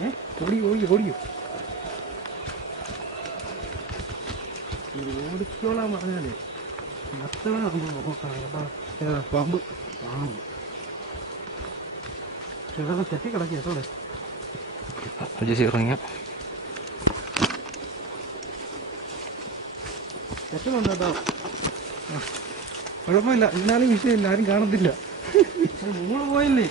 ഓടിയോ ഓടിക്കോളാൻ പറഞ്ഞാലേ പാമ്പ് ചിലത് തെറ്റി കിടക്കിയതോടെ ഇറങ്ങിയ തെറ്റുന്നുണ്ട് കേട്ടോ. കുഴപ്പമില്ല, എന്നാലും വിഷയമില്ല, ആരും കാണത്തില്ല. നിങ്ങൾ പോയില്ലേ?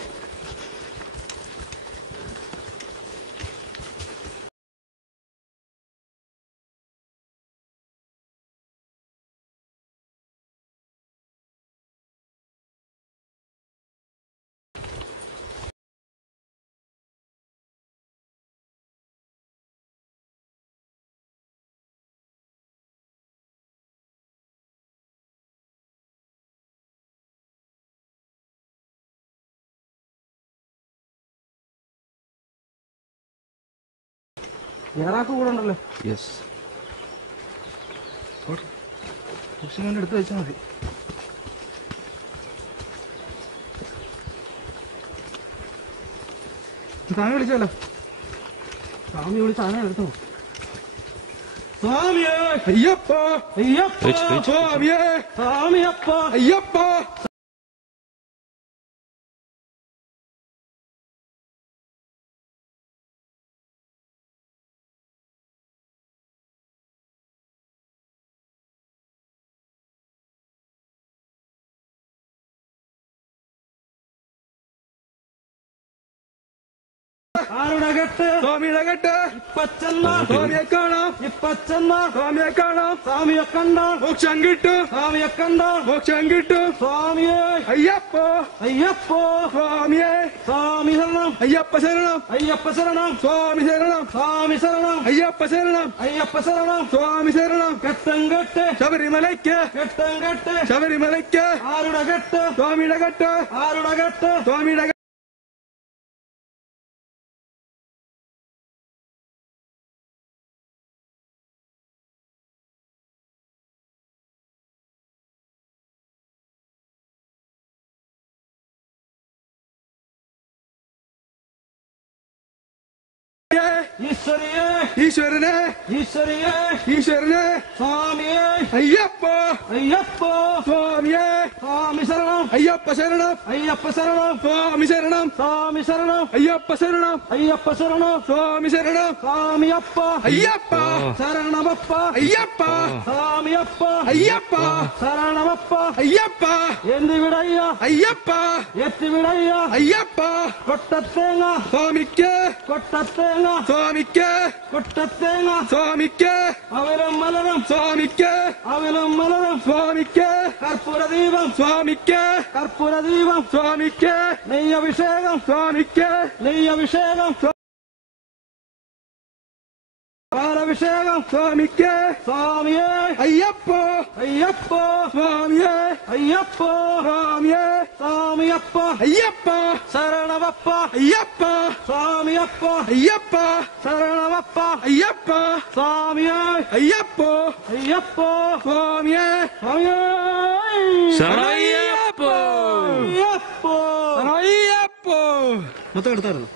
ഞാറാക്ക് കൂടെ ഉണ്ടല്ലോ. യെസ്, കുറച്ചും എടുത്ത് വെച്ചാൽ മതി. സ്വാമി വിളിച്ചല്ലോ. സ്വാമി വിളിച്ച് ആന എടുത്തോ. സ്വാമിയേ അയ്യപ്പ അയ്യപ്പ സ്വാമിയേ സ്വാമിയപ്പ അയ്യപ്പ. ആരുടെ കെട്ട്? സ്വാമിയുടെ കെട്ട്. ഇപ്പച്ചെന്നാ സ്വാമിയെ കാണാം. ഇപ്പച്ചെന്നാ സ്വാമിയെ കാണാം. സ്വാമിയെ കണ്ടാൽ മോക്ഷം കിട്ടും. സ്വാമിയെ കണ്ടാൽ മോക്ഷം കിട്ടും. സ്വാമിയെ അയ്യപ്പ അയ്യപ്പോ സ്വാമിയെ സ്വാമി ശരണം അയ്യപ്പ ശരണം അയ്യപ്പ ശരണം സ്വാമി ശരണം സ്വാമി ശരണം അയ്യപ്പ ശരണം അയ്യപ്പ ശരണം സ്വാമി ശരണം. കെട്ടും കെട്ട് ശബരിമലയ്ക്ക്. കെട്ടും കെട്ട് ശബരിമലയ്ക്ക്. ആരുടെ കെട്ട്? സ്വാമിയുടെ കെട്ട്. ആരുടെ കെട്ട്? സ്വാമിയുടെ കെട്ട്. ഈശ്വരിയെ ഈശ്വരനെ ഈശ്വരിയെ ഈശ്വരനെ സ്വാമിയെ അയ്യപ്പ അയ്യപ്പ സ്വാമിയെ സ്വാമി ശരണം അയ്യപ്പ ശരണം അയ്യപ്പ ശരണം സ്വാമി ശരണം സ്വാമി ശരണം അയ്യപ്പ ശരണം അയ്യപ്പ ശരണം സ്വാമി ശരണം സ്വാമിയപ്പ അയ്യപ്പ ശരണമപ്പ അയ്യപ്പ സ്വാമിയപ്പ അയ്യപ്പ ശരണമപ്പ അയ്യപ്പ. എന്തിവിടയ്യ അയ്യപ്പ എത്തിവിടയ്യ അയ്യപ്പ. കൊട്ടത്തേങ്ങ സ്വാമിക്ക്. കൊട്ടത്തേങ്ങ സ്വാമിക്ക്. കൊട്ടത്തേങ്ങ സ്വാമിക്ക്. അവലും മലരും സ്വാമിക്ക്. അവലും മലരും സ്വാമിക്ക്. കർപ്പൂരദീപം സ്വാമിക്ക്. കർപ്പൂരദീപം സ്വാമിക്ക്. നെയ്യഭിഷേകം സ്വാമിക്ക്. നെയ്യഭിഷേകം പാലഭിഷേകം സ്വാമിക്ക്. സ്വാമിയെ അയ്യപ്പ അയ്യപ്പ സ്വാമിയെ അയ്യപ്പ സ്വാമിയെ സ്വാമിയപ്പ അയ്യപ്പ ശരണമപ്പ അയ്യപ്പ സ്വാമിയപ്പ അയ്യപ്പ ശരണമപ്പ അയ്യപ്പ സ്വാമിയെ അയ്യപ്പ അയ്യപ്പ സ്വാമിയെ സ്വാമിയെ ശരണയ്യപ്പ അയ്യപ്പ അയ്യപ്പ. മൊത്തം എടുത്തായിരുന്നു.